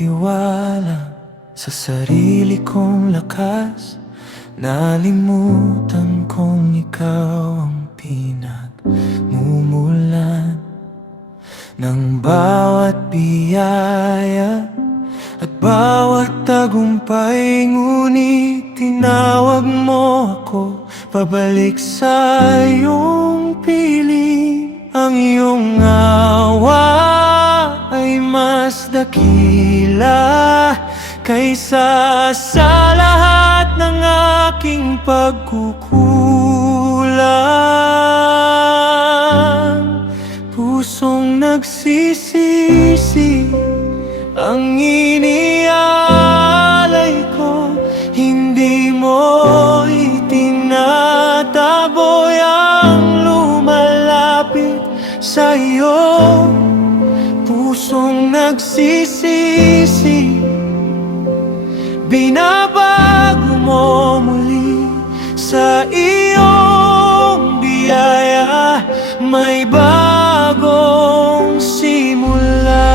tiwala sa sarili kong lakas. Nalimutan kong ikaw ang pinagmumulan ng bawat biyaya at bawat tagumpay. Ngunit tinawag mo ako pabalik sa iyong piling. Ang iyong awa ay mas dakila kaysa sa lahat ng aking pagkukulang. Pusong nagsisisi ang inialay ko, hindi mo itinataboy ang lumalapit sa iyo. Pusong nagsisisi, binabago mo muli sa iyong biyaya. May bagong simula.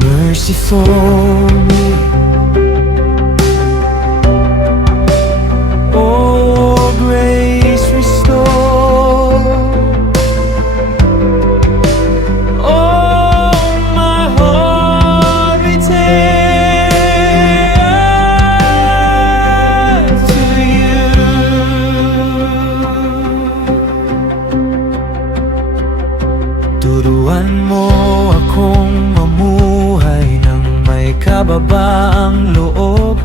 Mercy for me. Oh, grace restore. Oh, my heart returns to you. Turuan mo akong mamuhay ng may kababaang loob,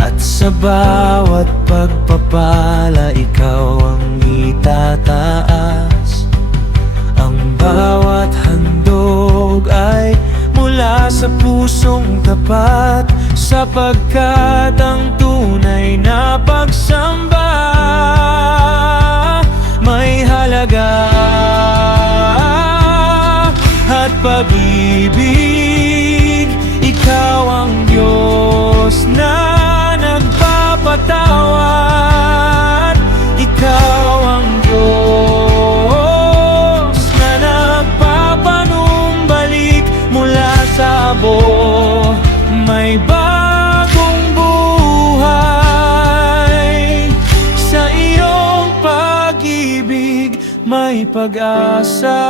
at sa bawat pagpapala ikaw ang itataas. Ang bawat handog ay mula sa pusong tapat, sapagkat ang tunay na pagsamba may halaga at pag-ibig. Ikaw ang Diyos na nagpapatawad. Ikaw ang Diyos na nagpapanumbalik mula sa abo. May bagong buhay sa iyong pag-ibig, may pag-asa.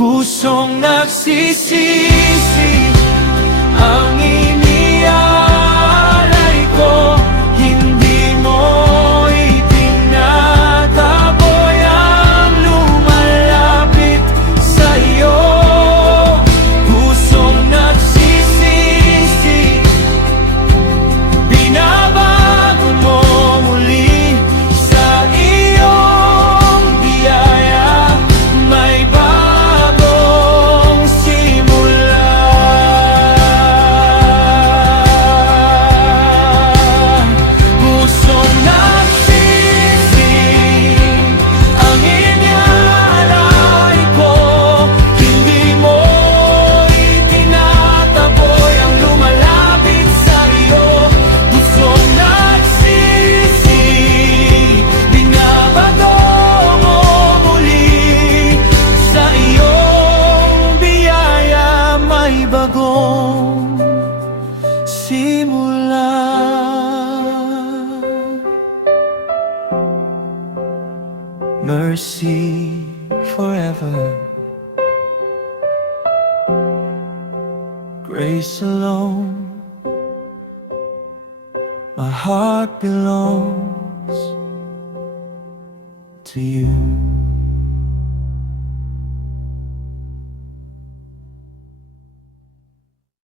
Pusong nagsisisi ang inialay ko, hindi mo itinataboy ang lumalapit sa iyo. Pusong nagsisisi, binabago mo muli sa iyong biyaya. May bagong simula. Pusong nagsisi ang inialay ko, hindi mo itinataboy ang lumalapit sa iyo. Pusong nagsisi, binabago mo muli sa iyong biyaya. May bagong simula. Mercy forever, grace alone. My heart belongs to you.